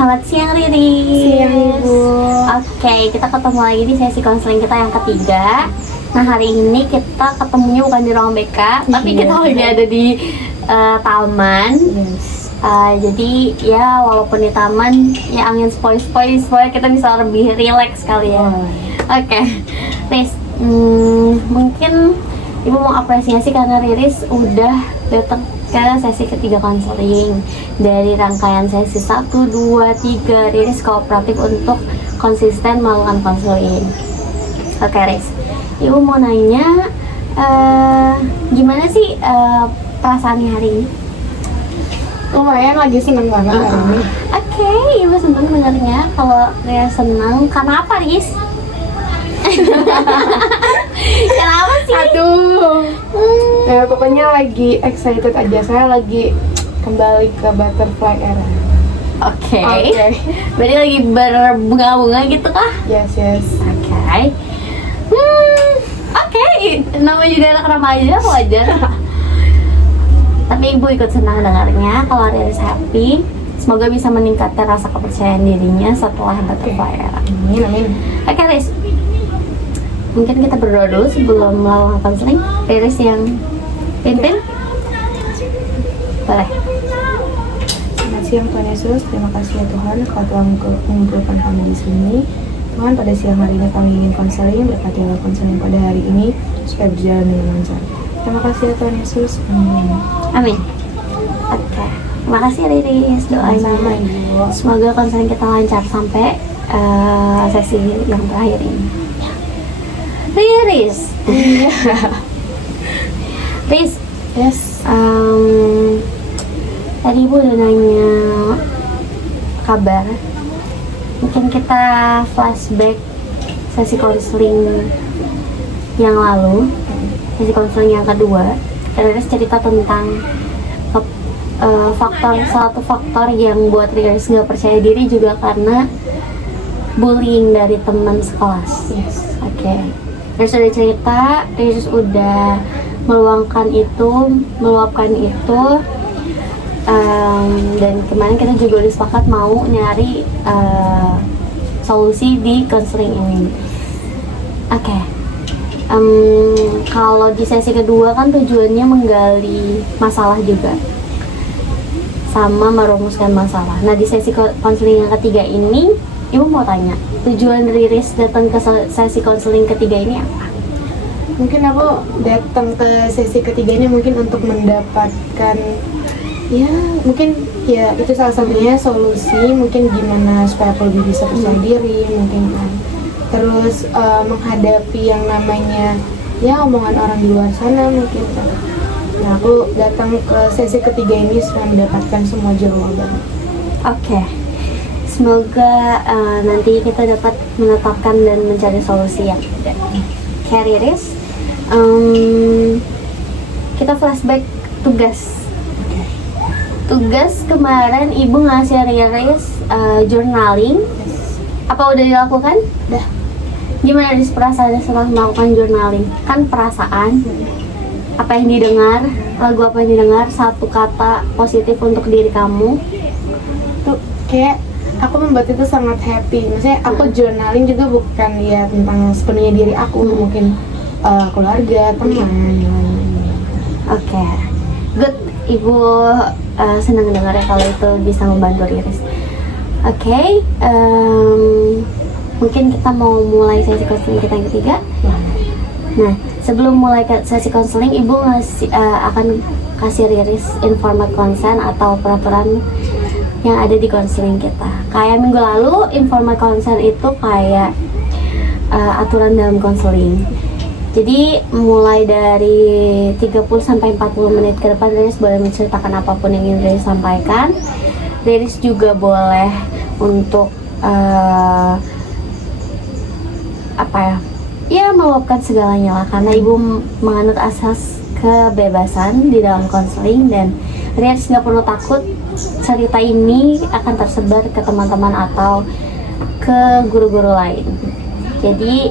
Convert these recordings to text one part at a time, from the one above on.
Selamat siang Riri. Siang Ibu. Oke, kita ketemu lagi di sesi konseling kita yang ketiga. Nah, hari ini kita ketemunya bukan di ruang BK, tapi kita lagi ada di taman. Yes. Jadi ya walaupun di taman ya angin sepoi-sepoi supaya kita bisa lebih rileks kali ya. Oke, Riris, mungkin Ibu mau apresiasi karena Riris udah datang ke sesi ketiga konseling. Dari rangkaian sesi 1, 2, 3, Riris kooperatif untuk konsisten melakukan konseling. Oke, Riris, Ibu mau nanya gimana sih perasaannya hari ini? Lumayan lagi seneng banget hari ini. Oke, Ibu seneng dengarnya. Kalau Riris senang, karena apa, Riris? Kenapa sih? Aduh. Ya, pokoknya lagi excited aja. Saya lagi kembali ke butterfly era. Oke. Oke. Berarti lagi berbunga-bunga gitu kah? Yes. Oke. Oke. Namanya juga anak remaja, wajar. Tapi Ibu ikut senang dengarnya kalau Riris happy. Semoga bisa meningkatkan rasa kepercayaan dirinya setelah butterfly era. Amin. Oke, Riris. Mungkin kita berdoa dulu sebelum melakukan konseling. Riris yang pimpin. Boleh. Selamat siang Tuhan Yesus. Terima kasih ya Tuhan Kau telah mengumpulkan kami di sini. Tuhan, pada siang hari ini kami ingin konseling. Berkatilah konseling pada hari ini supaya berjalan dengan lancar. Terima kasih ya Tuhan Yesus. Amin. Amin. Oke. Terima kasih Riris doanya. Sama Ibu. Semoga konseling kita lancar sampai sesi yang terakhir ini. Riris. Riris. Yes. Tadi Ibu udah nanya kabar. Mungkin kita flashback sesi konseling yang lalu, sesi konseling yang kedua. Riris cerita tentang satu faktor yang buat Riris nggak percaya diri juga karena bullying dari teman sekelas. Yes. Oke. Riris udah cerita, Riris udah meluapkan itu, dan kemarin kita juga udah sepakat mau nyari solusi di konseling ini. Oke. Kalau di sesi kedua kan tujuannya menggali masalah juga, sama merumuskan masalah. Nah, di sesi konseling yang ketiga ini, Ibu mau tanya, tujuan Riris datang ke sesi konseling ketiga ini apa? Mungkin aku datang ke sesi ketiga ini mungkin untuk mendapatkan itu salah satunya solusi, mungkin gimana supaya aku lebih bisa percaya diri mungkin kan. Terus menghadapi yang namanya omongan orang di luar sana mungkin kan. Nah, aku datang ke sesi ketiga ini supaya mendapatkan semua jawaban. Oke. Semoga nanti kita dapat menetapkan dan mencari solusi yang ada. Kayak Riris, kita flashback tugas. Tugas kemarin Ibu ngasih Riris journaling. Apa udah dilakukan? Udah. Gimana Riris perasaannya setelah melakukan journaling? Kan perasaan, apa yang didengar, lagu apa yang didengar, satu kata positif untuk diri kamu. Tuh kayak aku membuat itu sangat happy. Maksudnya aku journaling juga bukan tentang sepenuhnya diri aku, mungkin keluarga, teman. Oke, good. Ibu senang dengarnya kalau itu bisa membantu Riris. Oke, mungkin kita mau mulai sesi konseling kita yang ketiga. Nah, sebelum mulai sesi konseling, Ibu akan kasih Riris informed consent atau peraturan yang ada di konseling kita. Kayak minggu lalu, informed consent itu kayak aturan dalam konseling. Jadi mulai dari 30 sampai 40 menit ke depan Riris boleh menceritakan apapun yang ingin Riris sampaikan. Riris juga boleh untuk meluapkan segalanya lah, karena Ibu menganut asas kebebasan di dalam konseling, dan Riris nggak perlu takut cerita ini akan tersebar ke teman-teman atau ke guru-guru lain. Jadi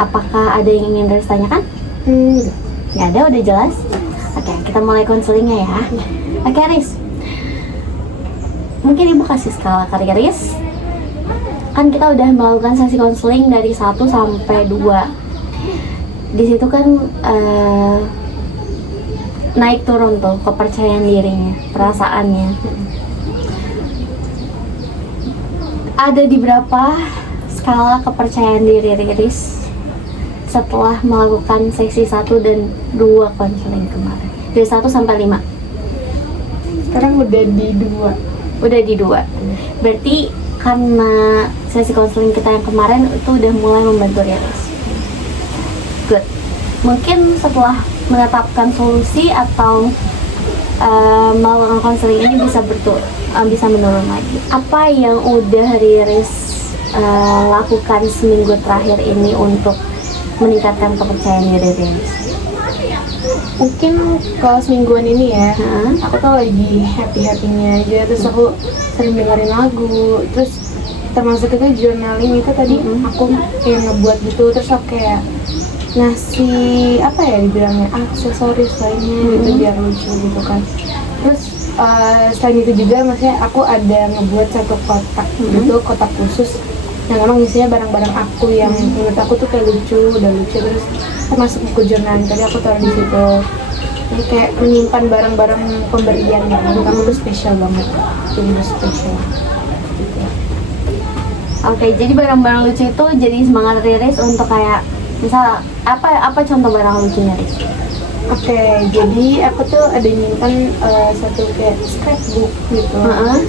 apakah ada yang ingin Riris tanyakan? Nggak ada, udah jelas. Oke, kita mulai konselingnya ya. Oke, Riris, mungkin ibu kasih skala kariris. Kan kita udah melakukan sesi konseling dari 1 sampai 2. Di situ kan naik turun tuh kepercayaan dirinya, perasaannya. Ada di berapa skala kepercayaan diri Riris setelah melakukan sesi 1 dan 2 konseling kemarin? Dari 1 sampai 5. Sekarang udah di 2. Udah di 2. Berarti karena sesi konseling kita yang kemarin itu udah mulai membantu Riris. Good. Mungkin setelah menetapkan solusi atau melakukan konseling ini bisa menurun lagi. Apa yang udah Riris lakukan seminggu terakhir ini untuk meningkatkan kepercayaan diri Riris? Mungkin kalau semingguan ini ya, aku tuh lagi happy-happynya aja. Terus aku sering dengerin lagu, terus termasuk itu journaling itu tadi aku kayak ngebuat gitu. Terus aku kayak ngasih apa ya dibilangnya aksesoris lainnya gitu biar lucu gitu kan. Terus selain itu juga maksudnya aku ada ngebuat satu kotak gitu, kotak khusus yang emang isinya barang-barang aku yang menurut aku tuh kayak lucu, udah lucu. Terus termasuk buku journaling tadi aku taruh di situ. Jadi kayak menyimpan barang-barang pemberian yang menurut aku tuh spesial banget, itu spesial. Gitu. Oke, jadi barang-barang lucu itu jadi semangat Riris untuk kayak misal apa contoh barang lucunya Riris? Oke, jadi aku tuh ada nyimpan satu kayak scrapbook gitu.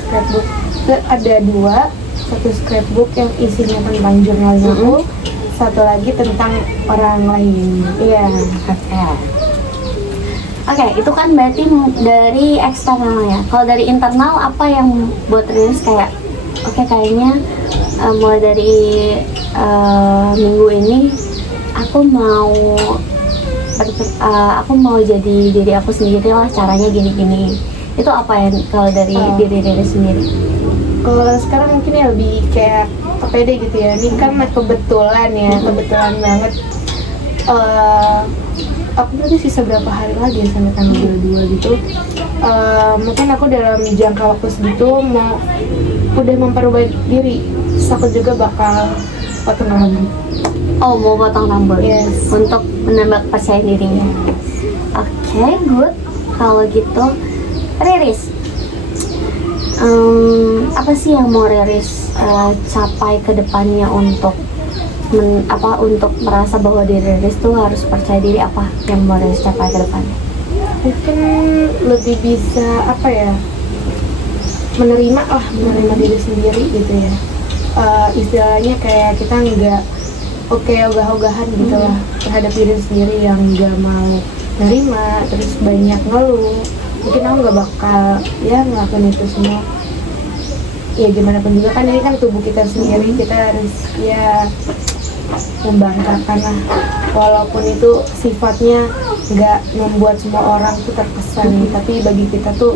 Scrapbook itu ada 2. Satu scrapbook yang isinya tentang jurnalnya aku, satu lagi tentang orang lain. Iya. Oke, itu kan berarti dari eksternal ya. Kalau dari internal apa yang buat Riris kayak oke, kayaknya mulai dari minggu ini aku mau jadi diri aku sendiri lah, caranya gini-gini. Itu apa yang kalau dari diri Riris sendiri? Kalau sekarang mungkin ya lebih kayak pede gitu ya. Ini kan kebetulan banget. Aku berarti sisa berapa hari lagi sampai tanggal 22 gitu. Mungkin aku dalam jangka waktu segitu udah memperbaiki diri. Terus aku juga bakal potong rambut. Oh, mau potong rambut? Yes. Untuk menambah kepercayaan dirinya. Oke, good. Kalau gitu, Riris, apa sih yang mau Riris capai ke depannya untuk untuk merasa bahwa diri Riris tuh harus percaya diri? Apa yang mau Riris capai ke depannya? Mungkin lebih bisa menerima diri sendiri gitu ya. Istilahnya kayak kita nggak ogah-ogahan gitu lah terhadap diri sendiri yang nggak mau nerima, terus banyak ngeluh. Mungkin aku nggak bakal ngelakuin itu semua. Ya gimana pun juga kan ini kan tubuh kita sendiri, kita harus membanggakan lah, walaupun itu sifatnya nggak membuat semua orang tuh terkesan, tapi bagi kita tuh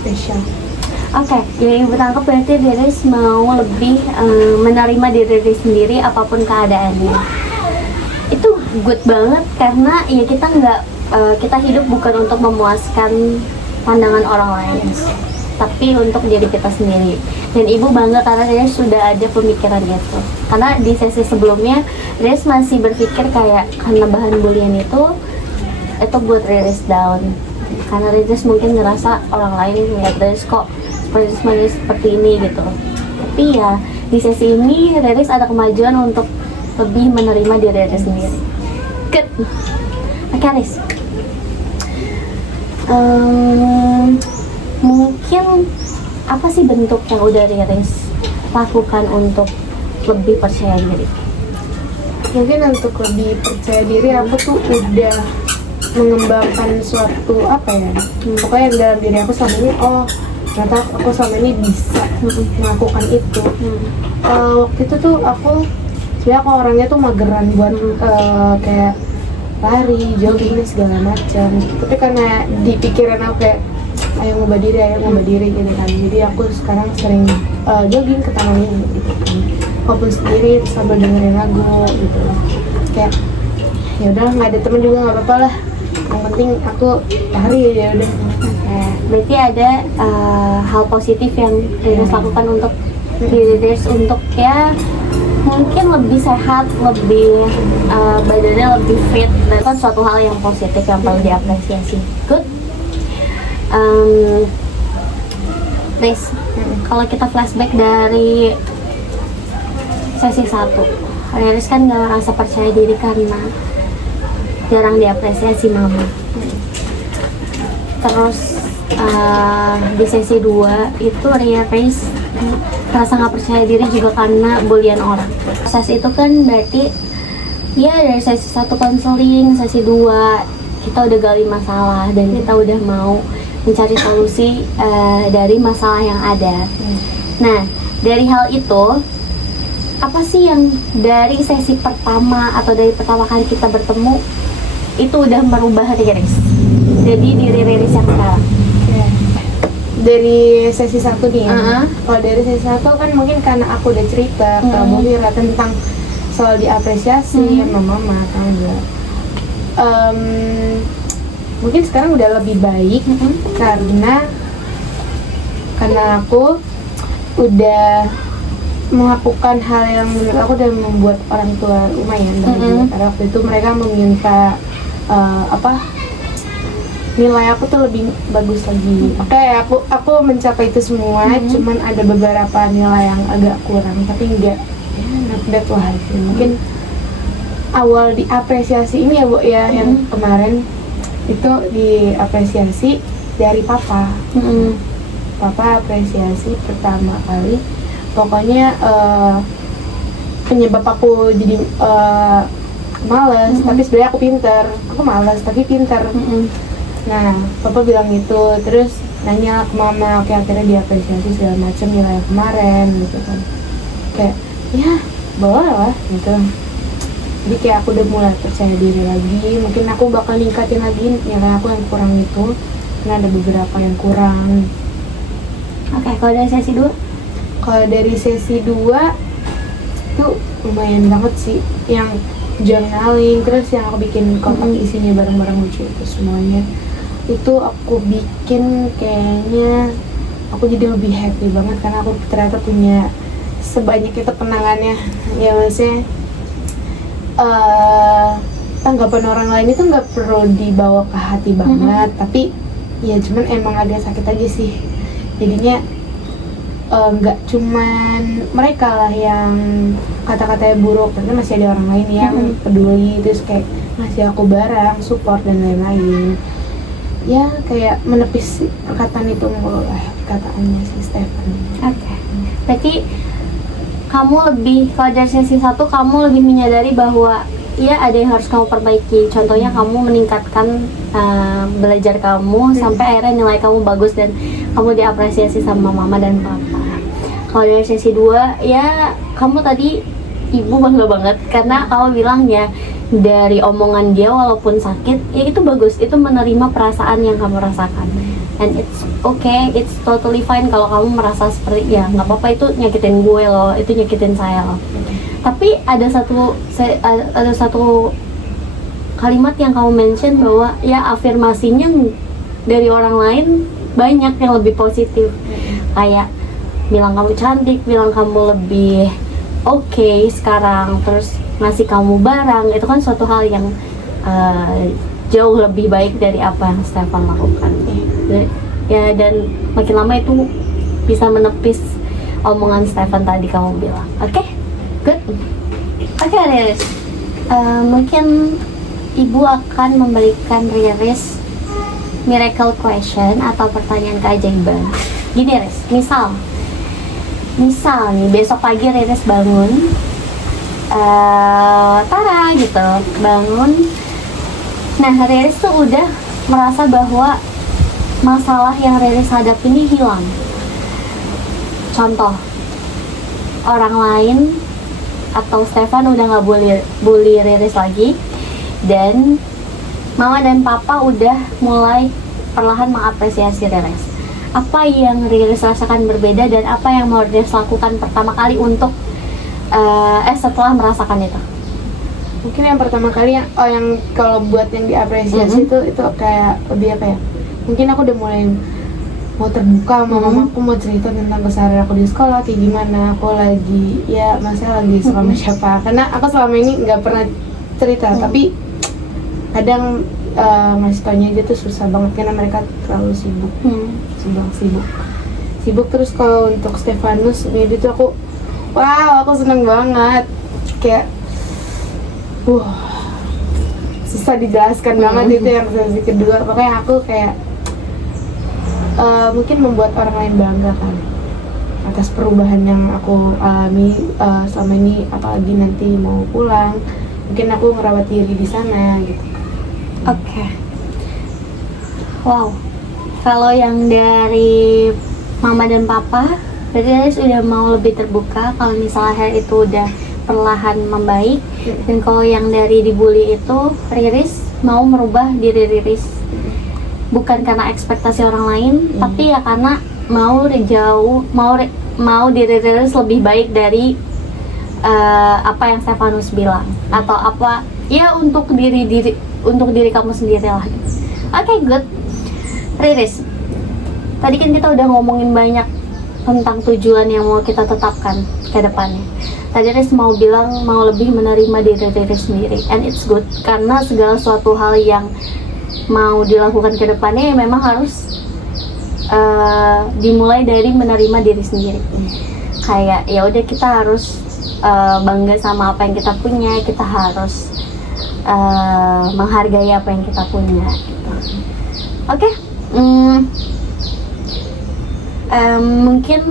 spesial. Oke, yang ibu tangkap berarti Riris mau lebih menerima diri sendiri apapun keadaannya. Itu good banget karena ya kita hidup bukan untuk memuaskan pandangan orang lain, tapi untuk diri kita sendiri. Dan ibu bangga karena Riris sudah ada pemikiran itu. Karena di sesi sebelumnya Riris masih berpikir kayak karena bahan bulian itu buat Riris down. Karena Riris mungkin ngerasa orang lain melihat Riris kok seperti ini gitu. Tapi ya di sesi ini Riris ada kemajuan untuk lebih menerima diri Riris sendiri. Good. Oke, Riris. Mungkin apa sih bentuk yang udah Riris lakukan untuk lebih percaya diri? Mungkin untuk lebih percaya diri aku tuh udah mengembangkan suatu pokoknya yang dalam diri aku selama ini, ternyata aku selama ini bisa melakukan itu. Waktu itu tuh sebenarnya aku orangnya tuh mageran buat kayak lari, jogging dan segala macam. Tapi karena di pikiran aku kayak ayo ngubah diri gitu kan. Jadi aku sekarang sering jogging ke taman ini gitu kan. Walaupun sendiri sambil dengerin lagu gitu. Kayak ya udah nggak ada temen juga nggak apa-apa lah. Yang penting aku lari aja udah. Berarti ada hal hal positif yang Riris lakukan untuk diri Riris untuk ya mungkin lebih sehat, lebih badannya lebih fit, dan kan suatu hal yang positif yang perlu diapresiasi. Good. Riz, kalau kita flashback dari sesi 1, Riris kan gak merasa percaya diri karena jarang diapresiasi mama. Terus di sesi 2 itu Riris rasa nggak percaya diri juga karena bulian orang. Proses itu kan berarti ya dari sesi 1 konseling, sesi 2 kita udah gali masalah dan kita udah mau mencari solusi dari masalah yang ada. Nah, dari hal itu apa sih yang dari sesi pertama atau dari pertama kali kita bertemu itu udah merubah Riris jadi diri Riris yang sekarang? Dari sesi 1 nih ya. Kalau dari sesi 1 kan mungkin karena aku udah cerita ke Bu Mira tentang soal diapresiasi sama mama atau enggak. Mungkin sekarang udah lebih baik karena aku udah melakukan hal yang menurut aku udah membuat orang tua lumayan bahagia. Karena waktu itu mereka meminta nilai aku tuh lebih bagus lagi. Oke, aku mencapai itu semua, cuman ada beberapa nilai yang agak kurang, tapi enggak not bad lah. Mungkin awal diapresiasi ini ya Bu ya, yang kemarin itu diapresiasi dari papa. Papa apresiasi pertama kali, pokoknya penyebab aku jadi malas, tapi sebenarnya aku pintar. Aku malas tapi pintar. Nah, papa bilang gitu, terus nanya ke mama, oke akhirnya diapresiasi segala macam nilai kemarin gitu kan. Kayak, ya boleh lah gitu. Jadi kayak aku udah mulai percaya diri lagi, mungkin aku bakal ningkatin lagi nilai aku yang kurang itu, karena ada beberapa yang kurang. Oke, kalau dari sesi 2? Kalau dari sesi 2 itu lumayan banget sih, yang journaling, terus yang aku bikin kotak isinya barang-barang lucu itu semuanya. Itu aku bikin kayaknya aku jadi lebih happy banget karena aku ternyata punya sebanyak itu kenangannya. Ya maksudnya tanggapan orang lain itu nggak perlu dibawa ke hati banget, tapi ya cuman emang agak sakit aja sih. Jadinya nggak cuman mereka lah yang kata-katanya buruk, tapi masih ada orang lain yang peduli, terus kayak ngasih aku barang, support dan lain-lain. Ya kayak menepis perkataan itu mulu lah, perkataannya si Stefan. Oke. Berarti kamu lebih, kalau dari sesi 1 kamu lebih menyadari bahwa ya ada yang harus kamu perbaiki. Contohnya kamu meningkatkan belajar kamu sampai akhirnya nilai kamu bagus dan kamu diapresiasi sama mama dan papa. Kalau dari sesi 2 ya kamu tadi ibu bangga banget karena kamu bilang ya dari omongan dia walaupun sakit ya itu bagus, itu menerima perasaan yang kamu rasakan, and it's okay, it's totally fine kalau kamu merasa seperti ya nggak apa-apa, itu nyakitin gue loh, itu nyakitin saya loh. Tapi ada satu kalimat yang kamu mention bahwa ya afirmasinya dari orang lain banyak yang lebih positif, kayak bilang kamu cantik, bilang kamu lebih oke sekarang, terus ngasih kamu barang, itu kan suatu hal yang jauh lebih baik dari apa yang Stefan lakukan. Ya dan makin lama itu bisa menepis omongan Stefan tadi kamu bilang. Oke, good. Oke, Riris, mungkin ibu akan memberikan Riris miracle question atau pertanyaan keajaiban. Gini Riris, misal nih besok pagi Riris bangun, Tara gitu bangun, nah Riris tuh udah merasa bahwa masalah yang Riris hadapi ini hilang. Contoh, orang lain atau Stefan udah nggak bully Riris lagi, dan mama dan papa udah mulai perlahan mengapresiasi Riris. Apa yang Riris rasakan berbeda dan apa yang mau Riris lakukan pertama kali untuk setelah merasakan itu? Mungkin yang pertama kali yang kalau buat yang diapresiasi itu kayak lebih apa ya, mungkin aku udah mulai mau terbuka sama mama, aku mau cerita tentang keseharian aku di sekolah kayak gimana, aku lagi ya masa lagi sama siapa, karena aku selama ini nggak pernah cerita, tapi kadang ngasih taunya aja tuh susah banget karena mereka terlalu sibuk, sibuk terus. Kalau untuk Stefanus maybe tuh aku seneng banget, kayak susah dijelaskan banget itu yang sesi kedua. Makanya aku kayak mungkin membuat orang lain bangga kan atas perubahan yang aku alami selama ini, apalagi nanti mau pulang mungkin aku ngerawat diri di sana gitu. Oke. Wow. Kalau yang dari mama dan papa, berarti Riris udah mau lebih terbuka kalau misalnya hair itu udah perlahan membaik. Dan kalau yang dari dibully itu, Riris mau merubah diri Riris, bukan karena ekspektasi orang lain, tapi ya karena mau diri Riris lebih baik dari apa yang Stefanus bilang, atau apa ya untuk diri kamu sendiri lah. Oke, good. Riris, tadi kan kita udah ngomongin banyak tentang tujuan yang mau kita tetapkan ke depannya. Tadi Riris mau bilang mau lebih menerima diri Riris sendiri, and it's good karena segala suatu hal yang mau dilakukan ke depannya ya memang harus dimulai dari menerima diri sendiri. Kayak ya udah, kita harus bangga sama apa yang kita punya, kita harus menghargai apa yang kita punya gitu. Oke. Mungkin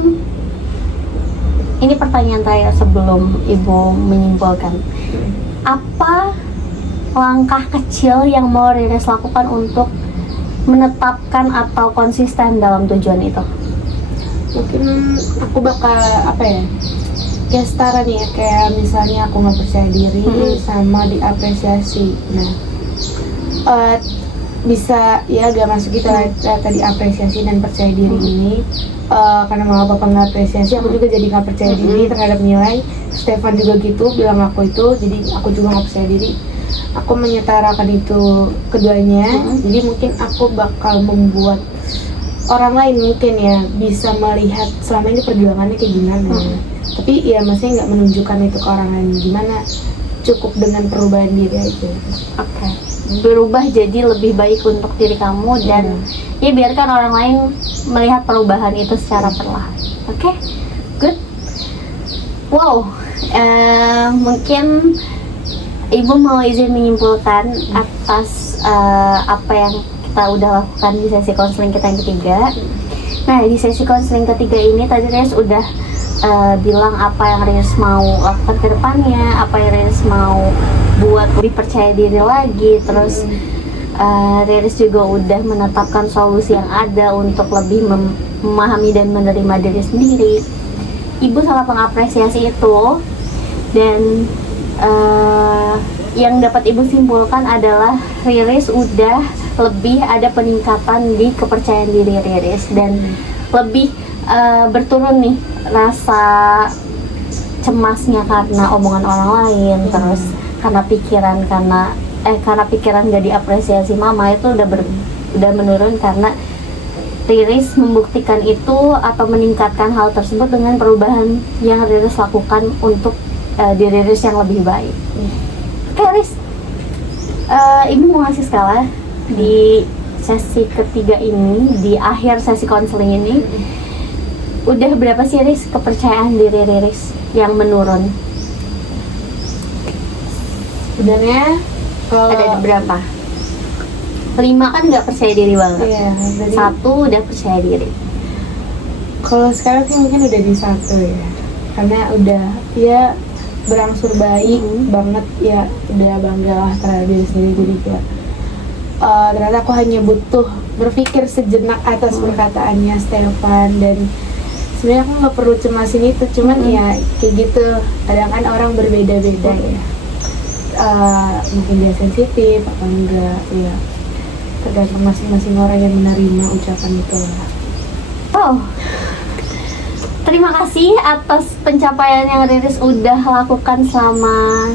ini pertanyaan terakhir sebelum Ibu menyimpulkan. Apa langkah kecil yang mau Riris lakukan untuk menetapkan atau konsisten dalam tujuan itu? Mungkin aku bakal kayak setara nih ya, kayak misalnya aku nggak percaya diri sama diapresiasi. Nah, bisa ya gak masuk gitu lah tadi apresiasi dan percaya diri ini. Karena mama papa nggak apresiasi, aku juga jadi nggak percaya diri terhadap nilai. Stefan juga gitu bilang aku itu, jadi aku juga nggak percaya diri. Aku menyetarakan itu keduanya. Jadi mungkin aku bakal membuat orang lain mungkin ya bisa melihat selama ini perjuangannya kayak gimana. Tapi ya maksudnya nggak menunjukkan itu ke orang lain gimana, cukup dengan perubahan diri aja. Oke. Berubah jadi lebih baik untuk diri kamu dan ya biarkan orang lain melihat perubahan itu secara perlahan. Oke, good. Wow, mungkin Ibu mau izin menyimpulkan atas apa yang kita udah lakukan di sesi konseling kita yang ketiga. Nah, di sesi konseling ketiga ini tadi Riris udah bilang apa yang Riris mau lakukan ke depannya, apa yang Riris mau buat lebih percaya diri lagi. Terus Riris juga udah menetapkan solusi yang ada untuk lebih memahami dan menerima diri sendiri. Ibu sangat mengapresiasi itu, dan yang dapat Ibu simpulkan adalah Riris udah lebih ada peningkatan di kepercayaan diri Riris, dan lebih berturun nih rasa cemasnya karena omongan orang lain, terus karena pikiran gak diapresiasi mama itu udah menurun, karena Riris membuktikan itu atau meningkatkan hal tersebut dengan perubahan yang Riris lakukan untuk diri Riris yang lebih baik. Oke, Riris, Ibu mau ngasih skala di sesi ketiga ini, di akhir sesi konseling ini. Udah berapa sih Riris kepercayaan diri Riris yang menurun? Sebenarnya kalau ada berapa? 5 kan nggak percaya diri banget. Iya, 1 udah percaya diri. Kalau sekarang sih mungkin udah di 1 ya, karena udah ya berangsur baik banget ya, udah bangga lah terhadap diri sendiri. Jadi kayak ternyata aku hanya butuh berpikir sejenak atas perkataannya Stefan, dan sebenarnya aku nggak perlu cemasin itu, cuman ya kayak gitu, kadang kan orang berbeda-beda ya. Mungkin dia sensitif atau enggak ya, tergantung masing-masing orang yang menerima ucapan itu lah. Oh, terima kasih atas pencapaian yang Riris udah lakukan selama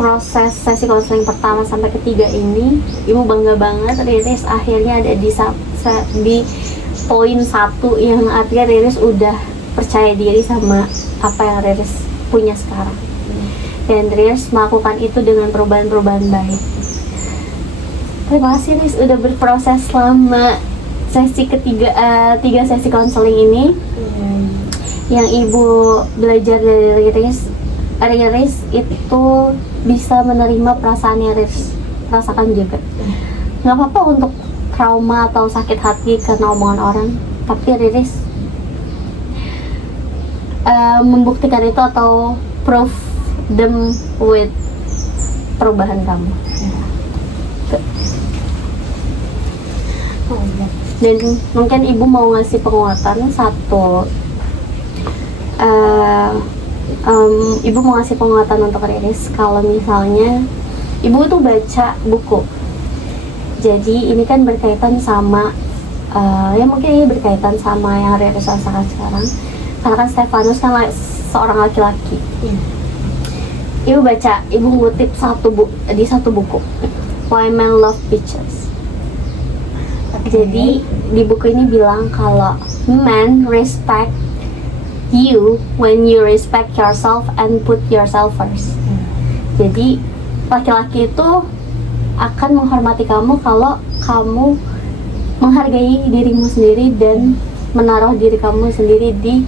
proses sesi konseling pertama sampai ketiga ini. Ibu bangga banget Riris akhirnya ada di poin satu yang artinya Riris udah percaya diri sama apa yang Riris punya sekarang, dan Riris melakukan itu dengan perubahan-perubahan baik. Terima kasih Riris udah berproses selama sesi ketiga, 3 sesi konseling ini. Yang ibu belajar dari Riris itu bisa menerima perasaan yang Riris rasakan juga. Nggak apa-apa untuk trauma atau sakit hati karena omongan orang, tapi Riris membuktikan itu atau proof them with perubahan kamu. Dan mungkin ibu mau ngasih penguatan satu. Ibu mau ngasih penguatan untuk Riris kalau misalnya ibu tuh baca buku. Jadi ini kan berkaitan sama ya mungkin ini berkaitan sama yang Riris rasakan sekarang. Karena kan Stefanus kan seorang laki-laki. Ibu baca, ibu ngutip di satu buku, Why Men Love Bitches. Jadi di buku ini bilang kalau men respect you when you respect yourself and put yourself first. Jadi laki-laki itu akan menghormati kamu kalau kamu menghargai dirimu sendiri dan menaruh diri kamu sendiri di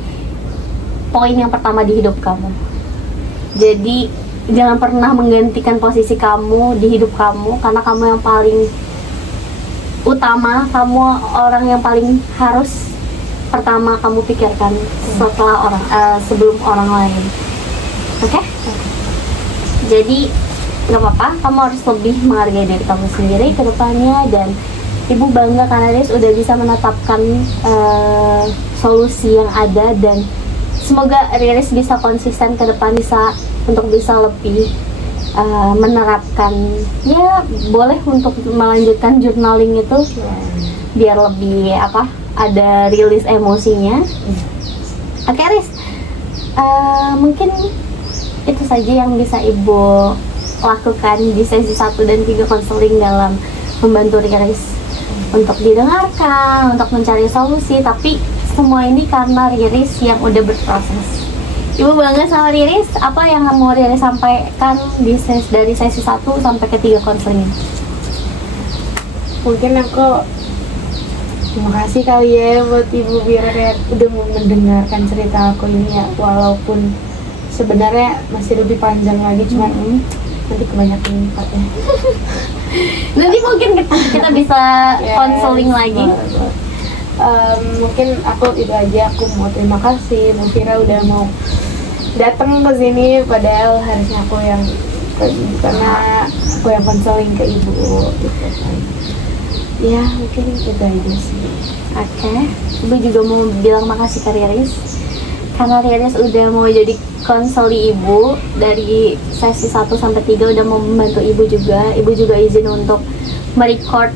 poin yang pertama di hidup kamu. Jadi jangan pernah menggantikan posisi kamu di hidup kamu, karena kamu yang paling utama, kamu orang yang paling harus pertama kamu pikirkan setelah sebelum orang lain. Oke? Jadi nggak apa-apa, kamu harus lebih menghargai diri kamu sendiri ke depannya. Dan ibu bangga karena Riris udah bisa menetapkan solusi yang ada, dan semoga Riris bisa konsisten ke depan, untuk bisa lebih menerapkan, ya boleh untuk melanjutkan journaling itu biar lebih ada rilis emosinya. Oke, Riris, mungkin itu saja yang bisa ibu lakukan di sesi 1 dan 3 konseling dalam membantu Riris untuk didengarkan, untuk mencari solusi. Tapi semua ini karena Riris yang udah berproses. Ibu bangga sama Riris. Apa yang mau Riris sampaikan dari sesi 1 sampai ke 3 konseling? Mungkin aku terima kasih kali ya buat Ibu Bira udah mau mendengarkan cerita aku ini ya, walaupun sebenarnya masih lebih panjang lagi, cuman nanti kebanyakan ya. Nanti mungkin kita bisa konseling lagi. Mungkin aku itu aja, aku mau terima kasih Bu Vira udah mau datang ke sini, padahal harusnya aku yang karena aku yang konseling ke ibu gitu kan. Ya mungkin itu aja sih. Oke, ibu juga mau bilang makasih ke Riris karena Riris udah mau jadi konseli ibu dari sesi 1 sampai 3, udah mau membantu ibu juga. Ibu juga izin untuk merecord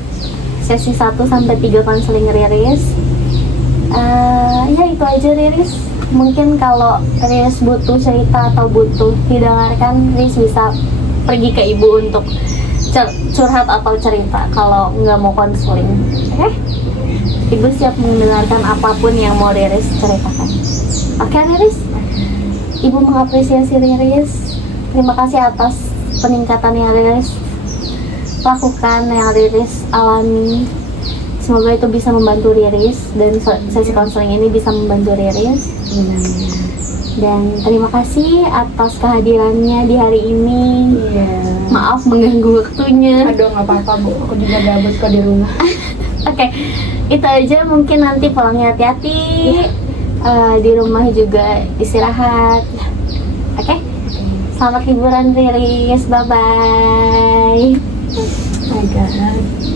sesi 1 sampai 3 konseling Riris. Ya itu aja Riris. Mungkin kalau Riris butuh cerita atau butuh didengarkan, Riris bisa pergi ke ibu untuk curhat atau cerita kalau nggak mau konseling. Oke? Ibu siap mendengarkan apapun yang mau Riris ceritakan. Oke, Riris? Ibu mengapresiasi Riris. Terima kasih atas peningkatan yang Riris lakukan, yang Riris alami. Semoga itu bisa membantu Riris, dan sesi konseling ini bisa membantu Riris. Dan terima kasih atas kehadirannya di hari ini. Maaf mengganggu waktunya. Aduh, nggak apa-apa Bu, aku juga gabut kok di rumah. Oke, itu aja. Mungkin nanti pulangnya hati-hati. Di rumah juga istirahat. Oke? Selamat liburan Riris. Bye-bye. Oh my God.